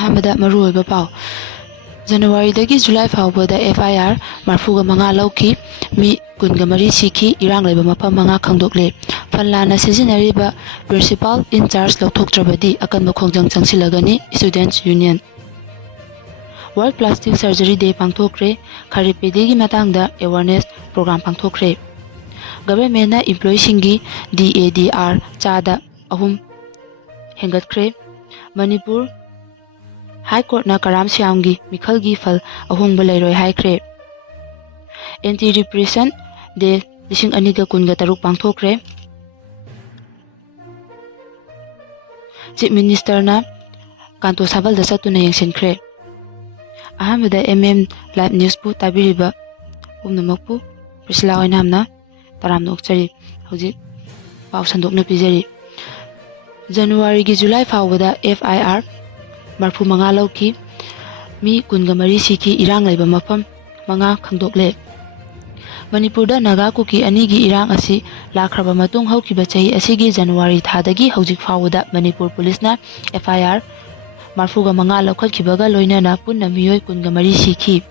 ꯑꯍꯥꯟꯕꯗ ꯃꯔꯨꯑꯣꯏꯕ ꯄꯥꯎ ꯖꯅꯨꯋꯥꯔꯤꯗꯒꯤ ꯖꯨꯂꯥꯏ ꯐꯥꯎꯕꯗ FIR 45 ꯂꯧꯈꯤ, ꯃꯤ 43 ꯁꯤꯈꯤ, ꯏꯔꯥꯡ ꯂꯩꯕ ꯃꯐꯝ 5 ꯈꯪꯗꯣꯛꯂꯦ꯫ ꯐꯟ ꯂꯥꯟꯅ ꯁꯤꯖꯤꯟꯅꯔꯤꯕ ꯄ꯭ꯔꯤꯟꯁꯤꯄꯥꯜ ꯏꯟꯆꯥꯔꯖ ꯂꯧꯊꯣꯛꯇ꯭ꯔꯕꯗꯤ ꯑꯀꯟꯕ ꯈꯣꯡꯖꯪ ꯆꯪꯁꯤꯜꯂꯒꯅꯤ ꯁ꯭ꯇꯨꯗꯦꯟꯠꯁ ꯌꯨꯅꯤꯌꯟ꯫ ꯋꯥꯔꯜꯗ ꯄ꯭ꯂꯥꯁꯇꯤꯛ ꯁꯔꯖꯔꯤ ꯗꯦ ꯄꯥꯡꯊꯣꯛꯈ꯭ꯔꯦ, ꯈꯥꯔꯤꯞ ꯄꯦꯗꯤꯒꯤ ꯃꯇꯥꯡꯗ ꯑꯦꯋꯥꯔꯅꯦꯁ ꯄ꯭ꯔꯣꯒ꯭ꯔꯥꯝ ꯄꯥꯡꯊꯣꯛꯈ꯭ꯔꯦ꯫ ꯒꯚꯔꯟꯃꯦꯟꯠꯅ ꯏꯝꯄ꯭ꯂꯣꯌꯤꯁꯤꯡꯒꯤ DADR ꯆꯥꯗ 3 ꯍꯦꯟꯒꯠꯈ꯭ꯔꯦ꯫ ꯃꯅꯤꯄꯨꯔ ꯍꯥꯏ ꯀꯣꯔꯠꯅ ꯀꯔꯥꯝ ꯁ꯭ꯌꯥꯝꯒꯤ ꯃꯤꯈꯜꯒꯤ ꯐꯜ ꯑꯍꯣꯡꯕ ꯂꯩꯔꯣꯏ ꯍꯥꯏꯈ꯭ꯔꯦ꯫ ꯑꯦꯟꯇꯤ ꯔꯤꯄ꯭ꯔꯦꯁꯟ ꯗꯦ 2023 ꯄꯥꯡꯊꯣꯛꯈ꯭ꯔꯦ꯫ ꯆꯤꯐ ꯃꯤꯅꯤꯁꯇꯔꯅ ꯀꯥꯟꯇꯣ ꯁꯥꯕꯜ ꯗ ꯆꯠꯇꯨꯅ ꯌꯦꯡꯁꯤꯟꯈ꯭ꯔꯦ꯫ ꯑꯍꯥꯟꯕꯗ ꯂꯥꯏꯚ ꯅ꯭ꯌꯨꯁꯄꯨ ꯇꯥꯕꯤꯔꯤꯕ ꯄꯨꯝꯅꯃꯛꯄꯨ ꯄ꯭ꯔꯤꯁꯤꯂꯥ ꯑꯣꯏꯅꯥꯝꯅ ꯇꯔꯥꯝꯅ ꯑꯣꯛꯆꯔꯤ꯫ ꯍꯧꯖꯤꯛ ꯄꯥꯎ ꯁꯟꯗꯣꯛꯅ ꯄꯤꯖꯔꯤ꯫ ꯖꯅꯨꯋꯥꯔꯤꯒꯤ ꯖꯨꯂꯥꯏ ꯐꯥꯎꯕꯗ FIR 45 ꯂꯧꯈꯤ, ꯃꯤ 43 ꯁꯤꯈꯤ, ꯏꯔꯥꯡ ꯂꯩꯕ ꯃꯐꯝ 5 ꯈꯪꯗꯣꯛꯂꯦ꯫ ꯃꯅꯤꯄꯨꯔꯗ ꯅꯥꯒꯥ ꯀꯨꯀꯤ 2ꯒꯤ ꯏꯔꯥꯡ ꯑꯁꯤ ꯂꯥꯛꯈ꯭ꯔꯕ ꯃꯇꯨꯡ ꯍꯧꯈꯤꯕ ꯆꯍꯤ ꯑꯁꯤꯒꯤ ꯖꯅꯨꯋꯥꯔꯤ ꯊꯥꯗꯒꯤ ꯍꯧꯖꯤꯛ ꯐꯥꯎꯕꯗ ꯃꯅꯤꯄꯨꯔ ꯄꯨꯂꯤꯁꯅ FIR 45 ꯂꯧꯈꯠꯈꯤꯕꯒ ꯂꯣꯏꯅꯅ ꯄꯨꯟꯅ ꯃꯤꯑꯣꯏ 43 ꯁꯤꯈꯤ,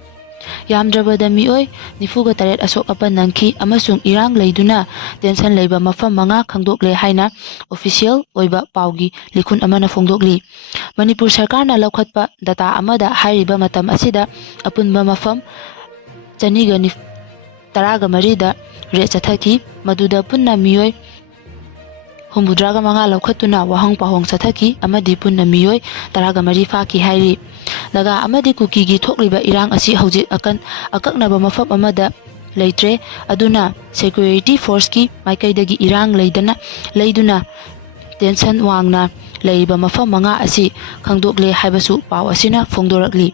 ꯌꯥꯝꯗ꯭ꯔꯕꯗ ꯃꯤꯑꯣꯏ 98 ꯑꯁꯣꯛ-ꯑꯄꯟ ꯅꯪꯈꯤ ꯑꯃꯁꯨꯡ ꯏꯔꯥꯡ ꯂꯩꯗꯨꯅ ꯇꯦꯟꯁꯟ ꯂꯩꯕ ꯃꯐꯝ 5 ꯈꯪꯗꯣꯛꯂꯦ ꯍꯥꯏꯅ ꯑꯣꯐꯤꯁꯤꯌꯦꯜ ꯑꯣꯏꯕ ꯄꯥꯎꯒꯤ ꯂꯤꯈꯨꯟ ꯑꯃꯅ ꯐꯣꯡꯗꯣꯛꯂꯤ꯫ ꯃꯅꯤꯄꯨꯔ ꯁꯔꯀꯥꯔꯅ ꯂꯧꯈꯠꯄ ꯗꯇꯥ ꯑꯃꯗ ꯍꯥꯏꯔꯤꯕ ꯃꯇꯝ ꯑꯁꯤꯗ ꯑꯄꯨꯟꯕ ꯃꯐꯝ 213ꯗ ꯔꯦꯗ ꯆꯠꯊꯈꯤ, ꯃꯗꯨꯗ ꯄꯨꯟꯅ ꯃꯤꯑꯣꯏ 85 ꯂꯧꯈꯠꯇꯨꯅ ꯋꯥꯍꯪ ꯄꯥꯎꯍꯪ ꯆꯠꯊꯈꯤ ꯑꯃꯗꯤ ꯄꯨꯟꯅ ꯃꯤꯑꯣꯏ 14 ꯐꯥꯈꯤ ꯍꯥꯏꯔꯤ꯫ ꯅꯥꯒꯥ ꯑꯃꯗꯤ ꯀꯨꯀꯤꯒꯤ ꯊꯣꯛꯂꯤꯕ ꯏꯔꯥꯡ ꯑꯁꯤ ꯍꯧꯖꯤꯛ ꯑꯀꯛꯅꯕ ꯃꯐꯝ ꯑꯃꯗ ꯂꯩꯇ꯭ꯔꯦ, ꯑꯗꯨꯅ ꯁꯦꯀ꯭ꯌꯨꯔꯤꯇꯤ ꯐꯣꯔꯁꯀꯤ ꯃꯥꯏꯀꯩꯗꯒꯤ ꯏꯔꯥꯡ ꯂꯩꯗꯨꯅ ꯇꯦꯟꯁꯟ ꯋꯥꯡꯅ ꯂꯩꯔꯤꯕ ꯃꯐꯝ 5 ꯑꯁꯤ ꯈꯪꯗꯣꯛꯂꯦ ꯍꯥꯏꯕꯁꯨ ꯄꯥꯎ ꯑꯁꯤꯅ ꯐꯣꯡꯗꯣꯔꯛꯂꯤ꯫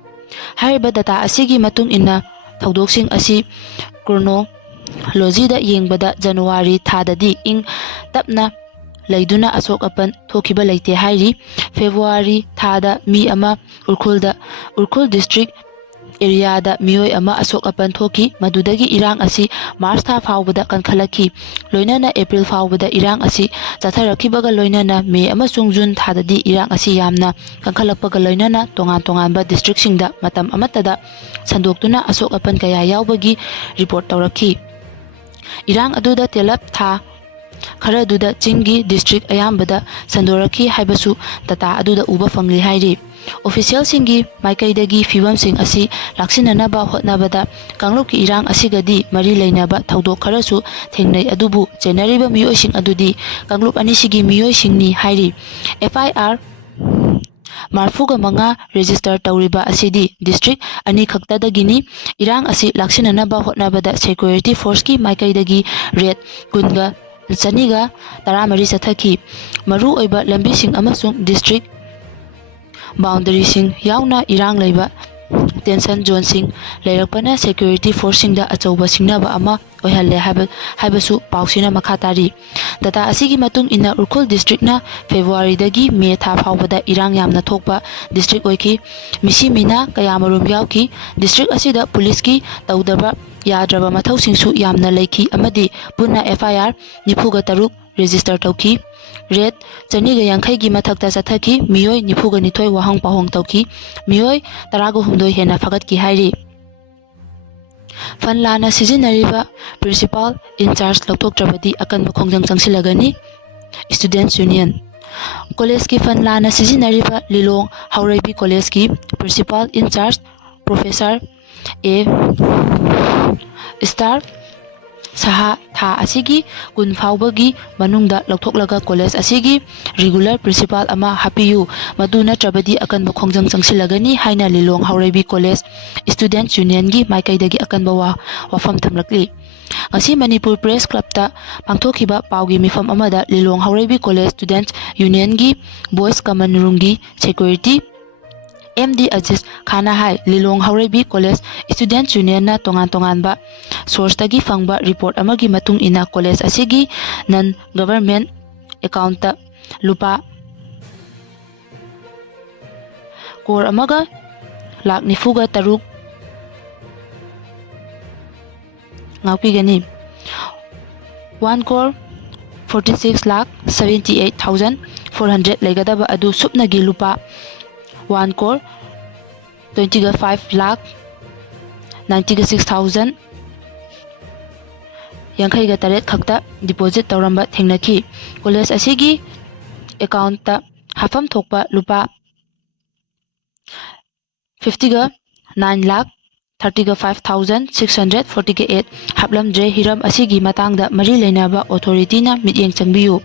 ꯍꯥꯏꯔꯤꯕ ꯗꯇꯥ ꯑꯁꯤꯒꯤ ꯃꯇꯨꯡ ꯏꯟꯅ ꯊꯧꯗꯣꯛꯁꯤꯡ ꯑꯁꯤ ꯀ꯭ꯔꯣꯅꯣꯂꯣꯖꯤꯗ ꯌꯦꯡꯕꯗ ꯖꯅꯨꯋꯥꯔꯤ ꯊꯥꯗꯗꯤ ꯏꯪ ꯇꯞꯅ ꯂꯩꯗꯨꯅ ꯑꯁꯣꯛ-ꯑꯄꯟ ꯊꯣꯛꯈꯤꯕ ꯂꯩꯇꯦ ꯍꯥꯏꯔꯤ꯫ ꯐꯦꯕ꯭ꯔꯨꯋꯥꯔꯤ ꯊꯥꯗ ꯃꯤ ꯑꯃ ꯎꯈ꯭ꯔꯨꯜ ꯗꯤꯁꯇ꯭ꯔꯤꯛ ꯑꯦꯔꯤꯌꯥꯗ ꯃꯤꯑꯣꯏ 1 ꯑꯁꯣꯛ-ꯑꯄꯟ ꯊꯣꯛꯈꯤ, ꯃꯗꯨꯗꯒꯤ ꯏꯔꯥꯡ ꯑꯁꯤ ꯃꯥꯔꯆ ꯊꯥ ꯐꯥꯎꯕꯗ ꯀꯟꯈꯠꯂꯛꯈꯤ, ꯂꯣꯏꯅꯅ ꯑꯦꯄ꯭ꯔꯤꯜ ꯐꯥꯎꯕꯗ ꯏꯔꯥꯡ ꯑꯁꯤ ꯆꯠꯊꯔꯛꯈꯤꯕꯒ ꯂꯣꯏꯅꯅ ꯃꯦ ꯑꯃꯁꯨꯡ ꯖꯨꯟ ꯊꯥꯗꯗꯤ ꯏꯔꯥꯡ ꯑꯁꯤ ꯌꯥꯝꯅ ꯀꯟꯈꯠꯂꯛꯄꯒ ꯂꯣꯏꯅꯅ ꯇꯣꯉꯥꯟ-ꯇꯣꯉꯥꯟꯕ ꯗꯤꯁꯇ꯭ꯔꯤꯛꯁꯤꯡꯗ ꯃꯇꯝ ꯑꯃꯠꯇꯗ ꯁꯟꯗꯣꯛꯇꯨꯅ ꯑꯁꯣꯛ-ꯑꯄꯟ ꯀꯌꯥ ꯌꯥꯎꯕꯒꯤ ꯔꯤꯄꯣꯔꯠ ꯇꯧꯔꯛꯈꯤ꯫ ꯏꯔꯥꯡ ꯑꯗꯨꯗ ꯇꯦꯜꯂꯞ ꯊꯥ ꯈꯔꯗꯨꯗ ꯆꯤꯡꯒꯤ ꯗꯤꯁꯇ꯭ꯔꯤꯛ ꯑꯌꯥꯝꯕꯗ ꯁꯟꯗꯣꯔꯛꯈꯤ ꯍꯥꯏꯕꯁꯨ ꯗꯇꯥ ꯑꯗꯨꯗ ꯎꯕ ꯐꯪꯂꯤ ꯍꯥꯏꯔꯤ꯫ ꯑꯣꯐꯤꯁꯤꯌꯦꯜꯁꯤꯡꯒꯤ ꯃꯥꯏꯀꯩꯗꯒꯤ ꯐꯤꯚꯝꯁꯤꯡ ꯑꯁꯤ ꯂꯥꯛꯁꯤꯟꯅꯅꯕ ꯍꯣꯠꯅꯕꯗ ꯀꯥꯡꯂꯨꯞꯀꯤ ꯏꯔꯥꯡ ꯑꯁꯤꯒꯗꯤ ꯃꯔꯤ ꯂꯩꯅꯕ ꯊꯧꯗꯣꯛ ꯈꯔꯁꯨ ꯊꯦꯡꯅꯩ, ꯑꯗꯨꯕꯨ ꯆꯦꯟꯅꯔꯤꯕ ꯃꯤꯑꯣꯏꯁꯤꯡ ꯑꯗꯨꯗꯤ ꯀꯥꯡꯂꯨꯞ ꯑꯅꯤꯁꯤꯒꯤ MIꯑꯣꯏꯁꯤꯡꯅꯤ ꯍꯥꯏꯔꯤ꯫ FIR 45 ꯔꯦꯖꯤꯁꯇꯔ ꯇꯧꯔꯤꯕ ꯑꯁꯤꯗꯤ ꯗꯤꯁꯇ꯭ꯔꯤꯛ 2 ꯈꯛꯇꯗꯒꯤꯅꯤ꯫ ꯏꯔꯥꯡ ꯑꯁꯤ ꯂꯥꯛꯁꯤꯟꯅꯅꯕ ꯍꯣꯠꯅꯕꯗ ꯁꯦꯀ꯭ꯌꯨꯔꯤꯇꯤ ꯐꯣꯔꯁꯀꯤ ꯃꯥꯏꯀꯩꯗꯒꯤ ꯔꯦꯗ 213 ꯆꯠꯊꯈꯤ꯫ ꯃꯔꯨꯑꯣꯏꯕ ꯂꯝꯕꯤꯁꯤꯡ ꯑꯃꯁꯨꯡ ꯗꯤꯁꯇ꯭ꯔꯤꯛ ꯕꯥꯎꯟꯗꯔꯤꯁꯤꯡ ꯌꯥꯎꯅ ꯏꯔꯥꯡ ꯂꯩꯕ ꯇꯦꯟꯁꯟ ꯖꯣꯟꯁꯤꯡ ꯂꯩꯔꯛꯄꯅ ꯁꯦꯀ꯭ꯌꯨꯔꯤꯇꯤ ꯐꯣꯔꯁꯁꯤꯡꯗ ꯑꯆꯧꯕ ꯁꯤꯡꯅꯕ ꯑꯃ ꯑꯣꯏꯍꯜꯂꯦ ꯍꯥꯏꯕꯁꯨ ꯄꯥꯎꯁꯤꯅ ꯃꯈꯥ ꯇꯥꯔꯤ꯫ ꯗꯇꯥ ꯑꯁꯤꯒꯤ ꯃꯇꯨꯡ ꯏꯟꯅ ꯎꯈ꯭ꯔꯨꯜ ꯗꯤꯁꯇ꯭ꯔꯤꯛꯅ ꯐꯦꯕ꯭ꯔꯨꯋꯥꯔꯤꯗꯒꯤ ꯃꯦ ꯊꯥ ꯐꯥꯎꯕꯗ ꯏꯔꯥꯡ ꯌꯥꯝꯅ ꯊꯣꯛꯄ ꯗꯤꯁꯇ꯭ꯔꯤꯛ ꯑꯣꯏꯈꯤ꯫ ꯃꯤꯁꯤ ꯃꯤꯅꯥ ꯀꯌꯥꯃꯔꯨꯝꯌꯥꯎꯈꯤ꯫ ꯗꯤꯁꯇ꯭ꯔꯤꯛ ꯑꯁꯤꯗ ꯄꯨꯂꯤꯁꯀꯤ ꯇꯧꯗꯕ ꯌꯥꯗ꯭ꯔꯕ ꯃꯊꯧꯁꯤꯡꯁꯨ ꯌꯥꯝꯅ ꯂꯩꯈꯤ ꯑꯃꯗꯤ ꯄꯨꯟꯅ FIR 93 ꯔꯦꯖꯤꯁꯇꯔ ꯇꯧꯈꯤ꯫ ꯔꯦꯗ 250ꯒꯤ ꯃꯊꯛꯇ ꯆꯠꯊꯈꯤ, ꯃꯤꯑꯣꯏ 92 ꯋꯥꯍꯪ ꯄꯥꯎꯍꯪ ꯇꯧꯈꯤ, ꯃꯤꯑꯣꯏ 18 ꯍꯦꯟꯅ ꯐꯒꯠꯈꯤ ꯍꯥꯏꯔꯤ꯫ ꯐꯟ ꯂꯥꯟꯅ ꯁꯤꯖꯤꯟꯅꯔꯤꯕ ꯄ꯭ꯔꯤꯟꯁꯤꯄꯥꯜ ꯏꯟꯆꯥꯔꯖ ꯂꯧꯊꯣꯛꯇ꯭ꯔꯕꯗꯤ ꯑꯀꯟꯕ ꯈꯣꯡꯖꯪ ꯆꯪꯁꯤꯜꯂꯒꯅꯤ ꯁ꯭ꯇꯨꯗꯦꯟꯠꯁ ꯌꯨꯅꯤꯌꯟ꯫ ꯀꯣꯂꯦꯖꯀꯤ ꯐꯟ ꯂꯥꯟꯅ ꯁꯤꯖꯤꯟꯅꯔꯤꯕ ꯂꯤꯂꯣꯡ ꯍꯥꯎꯔꯩꯕꯤ ꯀꯣꯂꯦꯖꯀꯤ ꯄ꯭ꯔꯤꯟꯁꯤꯄꯥꯜ ꯏꯟꯆꯥꯔꯖ ꯄ꯭ꯔꯣꯐꯦꯁꯔ A. ꯁꯥꯍꯥ ꯊꯥ ꯑꯁꯤꯒꯤ 10 ꯐꯥꯎꯕꯒꯤ ꯃꯅꯨꯡꯗ ꯂꯧꯊꯣꯛꯂꯒ ꯀꯣꯂꯦꯖ ꯑꯁꯤꯒꯤ ꯔꯤꯒꯨꯂꯔ ꯄ꯭ꯔꯤꯟꯁꯤꯄꯥꯜ ꯑꯃ ꯍꯥꯞꯄꯤꯌꯨ, ꯃꯗꯨ ꯅꯠꯇ꯭ꯔꯕꯗꯤ ꯑꯀꯟꯕ ꯈꯣꯡꯖꯪ ꯆꯪꯁꯤꯜꯂꯒꯅꯤ ꯍꯥꯏꯅ ꯂꯤꯂꯣꯡ ꯍꯥꯎꯔꯩꯕꯤ ꯀꯣꯂꯦꯖ ꯁ꯭ꯇꯨꯗꯦꯟꯠꯁ ꯌꯨꯅꯤꯌꯟꯒꯤ ꯃꯥꯏꯀꯩꯗꯒꯤ ꯑꯀꯟꯕ ꯋꯥꯐꯝ ꯊꯝꯂꯛꯂꯤ꯫ ꯉꯁꯤ ꯃꯅꯤꯄꯨꯔ ꯄ꯭ꯔꯦꯁ ꯀ꯭ꯂꯕꯇ ꯄꯥꯡꯊꯣꯛꯈꯤꯕ ꯄꯥꯎꯒꯤ ꯃꯤꯐꯝ ꯑꯃꯗ ꯂꯤꯂꯣꯡ ꯍꯥꯎꯔꯩꯕꯤ ꯀꯣꯂꯦꯖ ꯁ꯭ꯇꯨꯗꯦꯟꯠꯁ ꯌꯨꯅꯤꯌꯟꯒꯤ ꯚꯣꯏꯁ ꯀꯃꯟ ꯔꯨꯝꯒꯤ ꯁꯦꯀ꯭ꯌꯨꯔꯤꯇꯤ MD ꯑꯖꯤꯖ ꯈꯥꯟꯅ ꯍꯥꯏ ꯂꯤꯂꯣꯡ ꯍꯥꯎꯔꯩꯕꯤ ꯀꯣꯂꯦꯖ ꯁ꯭ꯇꯨꯗꯦꯟꯠꯁ ꯌꯨꯅꯤꯌꯟꯅ ꯇꯣꯉꯥꯟ-ꯇꯣꯉꯥꯟꯕ ꯁꯣꯔꯁꯇꯒꯤ ꯐꯪꯕ ꯔꯤꯄꯣꯔꯠ ꯑꯃꯒꯤ ꯃꯇꯨꯡ ꯏꯟꯅ ꯀꯣꯂꯦꯖ ꯑꯁꯤꯒꯤ ꯅꯟ-ꯒꯚꯔꯟꯃꯦꯟꯠ ꯑꯦꯀꯥꯎꯟꯠꯇ ꯂꯨꯄꯥ 1,93,00,000 ꯉꯥꯛꯄꯤꯒꯅꯤ꯫ 1,46,78,400 ꯂꯩꯒꯗꯕ ꯑꯗꯨ ꯁꯨꯞꯅꯒꯤ ꯂꯨꯄꯥ 1 crore 25 lakh 96,000 yankhaiga taret khakta deposit tawramba thengnaki. College asigi account ta hafam thokpa lupa 50 ga 9 lakh 35,648 haplamdre. Hiram asigi matangda mari leinaba authority na mityeng changbiyu.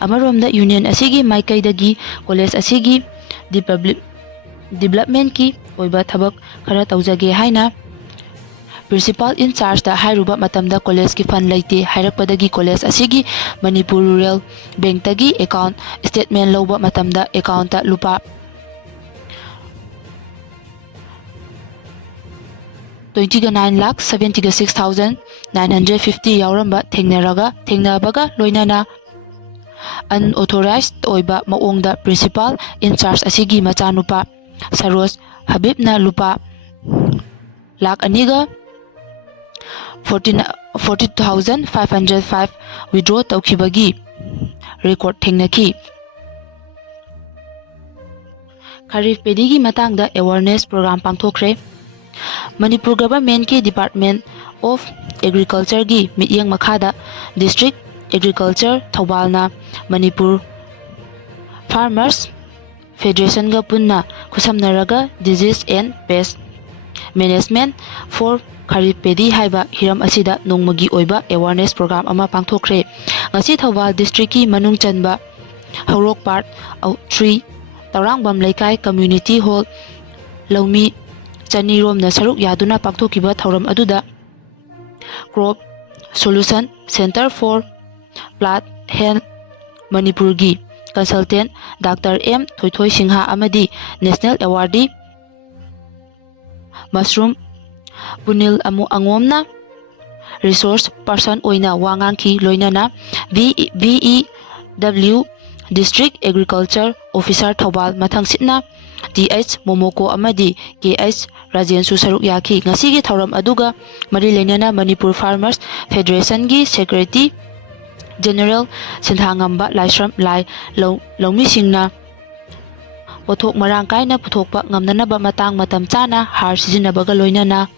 Amaromda union asigi maikaidagi college asigi development ki oiba thabak khara tawjage haina principal in charge da hairuba matamda college ki fund leite hairakpadagi college asigi Manipur Rural Bank tagi account statement lawba matamda account ta lupa 29,76,950 yauramba thengnabaga loinana unauthorized oiba maongda principal in charge asigi machanupa Saroj Habibna lupa lakh aniga 42,505 withdraw tawkhibagi record thengnaki. Kharif pedigi matangda awareness program pangthokre. Manipur government ki Department of Agriculture gi mityeng makhada District Agriculture Thaubalna Manipur Farmers Federation ga punna khusamnaraga Disease and Pest Management for Kharif Pedi haiba hiram asida nongmagi oiba awareness program ama pangthokre. Ngasi Thaubal district ki manung chanba Haurok Part 3 Taurangbam Laikai Community Hall Laumi Chaniromna saruk yaduna pangthokiba thauram aduda Crop Solution Center for Plant Health Manipur gi consultant Dr. M. Thoithoi Singha amadi National Awardee Mushroom Punil Angomna Resource Person oina wangangki loinana VEW District Agriculture Officer Thaubal mathangsitna TH Momoko amadi KH Rajensu saruk yaki. Ngasigi thauram aduga mari leinana Manipur Farmers Federation gi Secretary General Sinthangamba Laisram Lai Laumisingna pothok marang kaina puthokpa ngamnanaba matang matam chana har sijinabaga loinana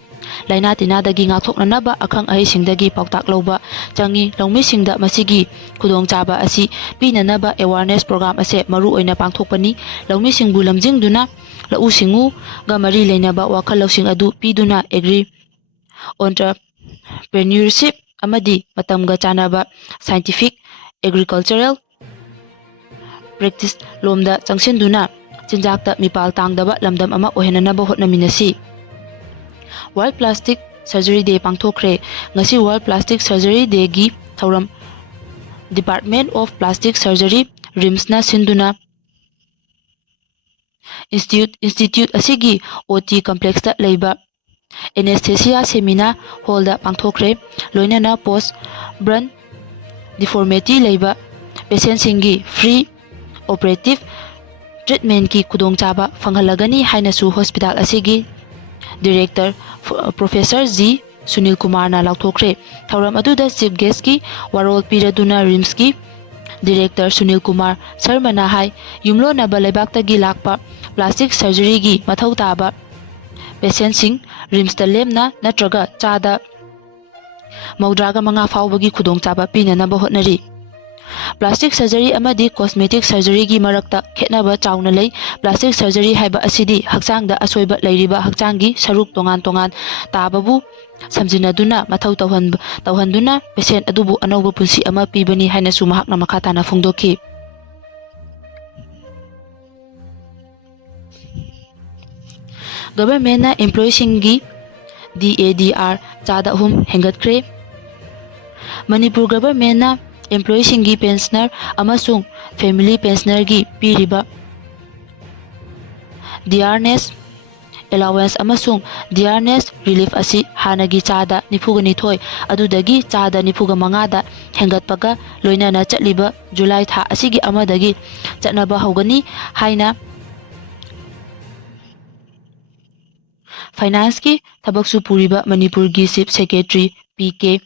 laina tinadagi ngakthoknanaba akhang ahisingdagi pautak lawba changi. Laumisingda masigi khudongchaba asi pinanaba awareness program ase maru oina pangthokpani. Laumisingbu lamjingduna lausingu ga mari leinaba wakhal lausing adu piduna agri entrepreneurship amadi matamga chanaba scientific agricultural practice lomda changsinduna chinjakta mipal tangdaba lamdam ama ohenanaba hotnaminasi. World Plastic Surgery Day pangthokre. Ngasi World Plastic Surgery Day gi thauram Department of Plastic Surgery RIMS na sinduna Institute asigi OT complex ta leiba anesthesia seminar hall da pangthokre. Loinana post brand deformity leiba patient singi free operative treatment ki khudongchaba fanghalagani haina su hospital asigi Director Professor Z Sunil Kumar na lauthokre. Thauram aduda chief guest ki warol piraduna RIMS ki Director Sunil Kumar Sharma na hai yumlo na balaibak-tagi lakpa plastic surgery gi mathau taba patient sing RIMS ta lemna natraga chada maudraga manga faubagi khudongchaba pinanaba hotnari. Plastic surgery amadi cosmetic surgery gi marakta khetnaba chauna lei. Plastic surgery haiba asidi hakchangda asoiba leiriba hakchangi saruk tongan tababu samjinaduna mathau tawhanduna patient adubu anauba punsi ama pibani haina su mahakna makhatana phongdoki. Government na employee singi DADR chada hum hengatkre. Manipur government na employee singi pensioner amasung family pensioner gi piriba dearness allowance amasung dearness relief asi hanagi chada nifugani thoi adudagi chada nifuga mangada hengatpaga loinana chatliba July tha asigi amadagi chatnaba hogani haina finance ki thabaksu puriba Manipur gi chief secretary PK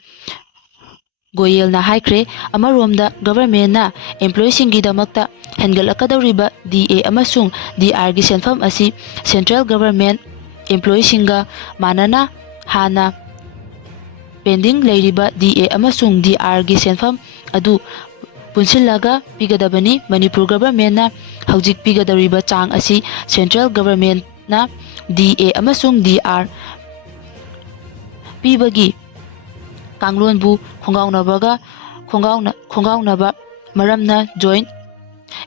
Goyelna haikre amaromda governmentna employeesinggidamakta hengalakadawriba DA amasung DR gi senfam asi central government employeesinga manana hana pending leiriba DA amasung DR gi senfam adu punsillaga pigadabani. Manipur governmentna hawjik pigadawriba chang asi central governmentna DA amasung DR pibagi kanglonbu khongawnaba maramna joint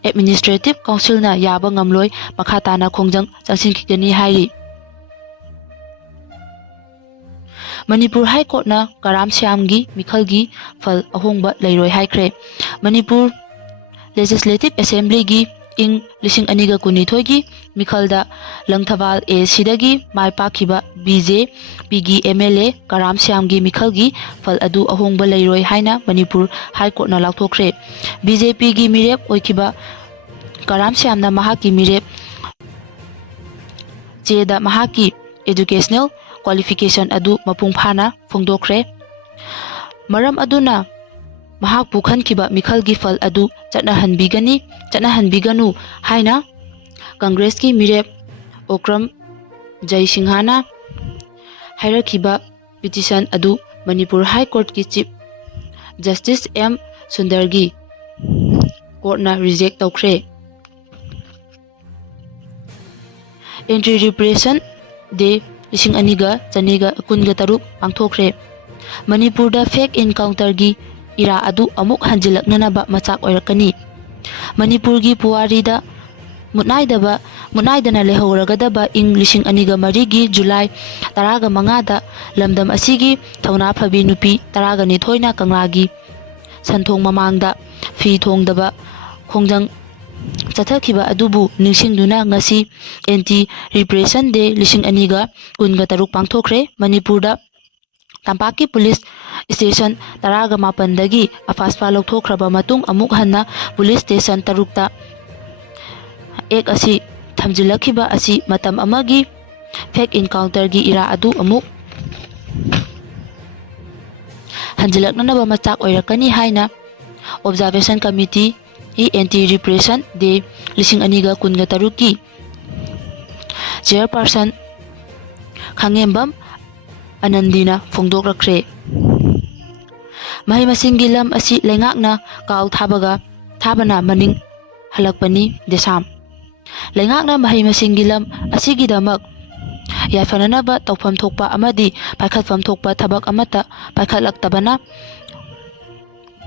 administrative council na yaba ngamloi makha tana khongjang changsinkhigani hairi. Manipur High Court na Karam Siamgi Mikhalgi fal ahongba leiroi haikre. Manipur Legislative Assembly gi ing 2012 gi Mikhalda Langthabal A sidagi mai pakhiba BJP gi MLA Karam Siamgi Mikhalgi fal adu ahongba leiroi haina Manipur High Court na lauthokre. BJP gi mirep oikiba Karam Siamna mahaki mirep cheda mahaki educational qualification adu mapung phana phongdokre. Maram aduna mahakpu khankiba Mikhalgi fal adu chanahanbiganu haina Congress ki mirep Okram Jaisinghana hairakhiba petition adu Manipur High Court ki Chief Justice M Sundargi court na reject tawkhre. Entry Repression Day 2013 pangthokre. Manipur da fake encounter gi ira adu amuk hanjilaknanaba machak oirakani. Manipur gi puwari da mutnaidana lehowragadaba ing 2003 gi July 15 da lamdam asigi thauna phabi nupi 12 na kanglagi santhong mamangda fi thongdaba khongjang chathakiba adubu ningsingduna ngasi anti repression day 2013 pangthokre. Manipur da Tampaki Police Station 18 dagi afaspa lauthokhraba matung amuk hanna Police Station 3 ta ek asi thamjilakhiba asi matam amagi fake encounter gi ira adu amuk hanjilaknanaba machak oirakani haina Observation Committee Anti Repression Day 2013 ki Chairperson Khangembam Anandina phongdokrakre. Mahi masinggi lam asi lengakna kaw thabana maning halakpani desam. Lengakna mahi masinggi lam asigidamak yaifananaba tawpham thokpa amadi paikhatpham thokpa thabak amata paikhatlaktabana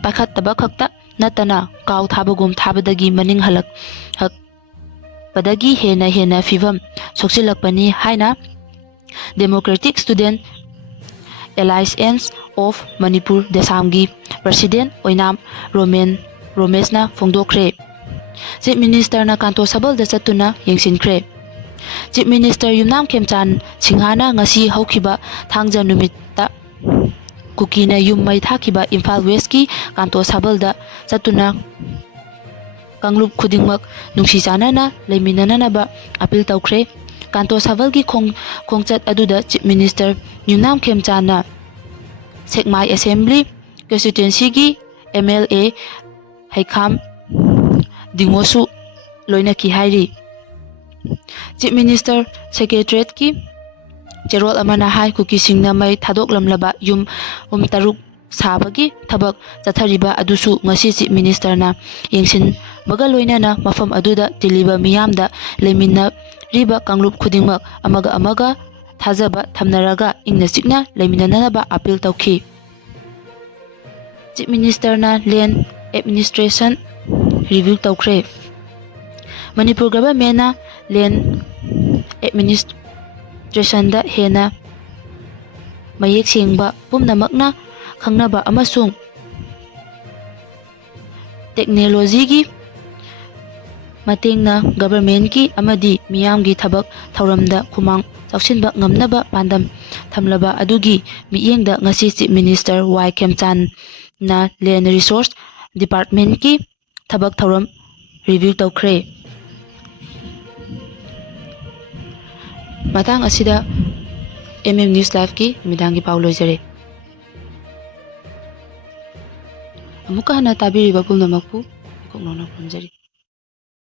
paikhattaba khakta natana kaw thabagum thabadagi maning halak padagi hena fivam soksilakpani haina Democratic Student Alliance of Manipur Desamgi President Oinam Romesna phongdokre. Chief Minister na Kanto Sabal Da Chttuna Yengshinkhre. Chief Minister Yumnam Khemchan Singhana ngasi haukiba thangja numitta kukina yum mai thakiba Imphal West ki Kanto Sabal Da Chttuna kanglup khudingmak nungsi chanana leiminanaba appeal tawkhre. Kanto Sabal gi khongchat aduda Chief Minister Yumnam Khemchana Sekmai Assembly constituency gi MLA Haikham Dingosu loina ki hairi. Chief Minister Secretariat ki cherol amana hai kuki singna mai thadoklamlaba yum taruk sabagi thabak chathariba adusu ngasi Chief Minister na yengsin baga loinana mafam aduda tiliba miyamda leiminna riba kanglup khudingmak amaga thajaba thamnaraga ingna chikna leiminanaba appeal tawkhi. Chief Minister na Land Administration review tawkhre. Manipur government na Land Administration da hena mayek sengba pumnamakna khangnaba amasung technology gi matengna government ki amadi miyamgi thabak thauramda khumang chawsinba ngamnaba pandam thamlaba adugi miyengda ngasi Chief Minister Y Khemchan na Land Resource Department ki thabak thauram review tawkhre. Matang asida MM News Live ki midangi paw lojare. ꯑꯃꯨꯛꯀ ꯍꯟꯅ ꯇꯥꯕꯤꯔꯤꯕ ꯄꯨꯝꯅꯃꯛꯄꯨ ꯏꯀꯣꯛꯅꯧꯅ ꯈꯨꯔꯨꯝꯖꯔꯤ꯫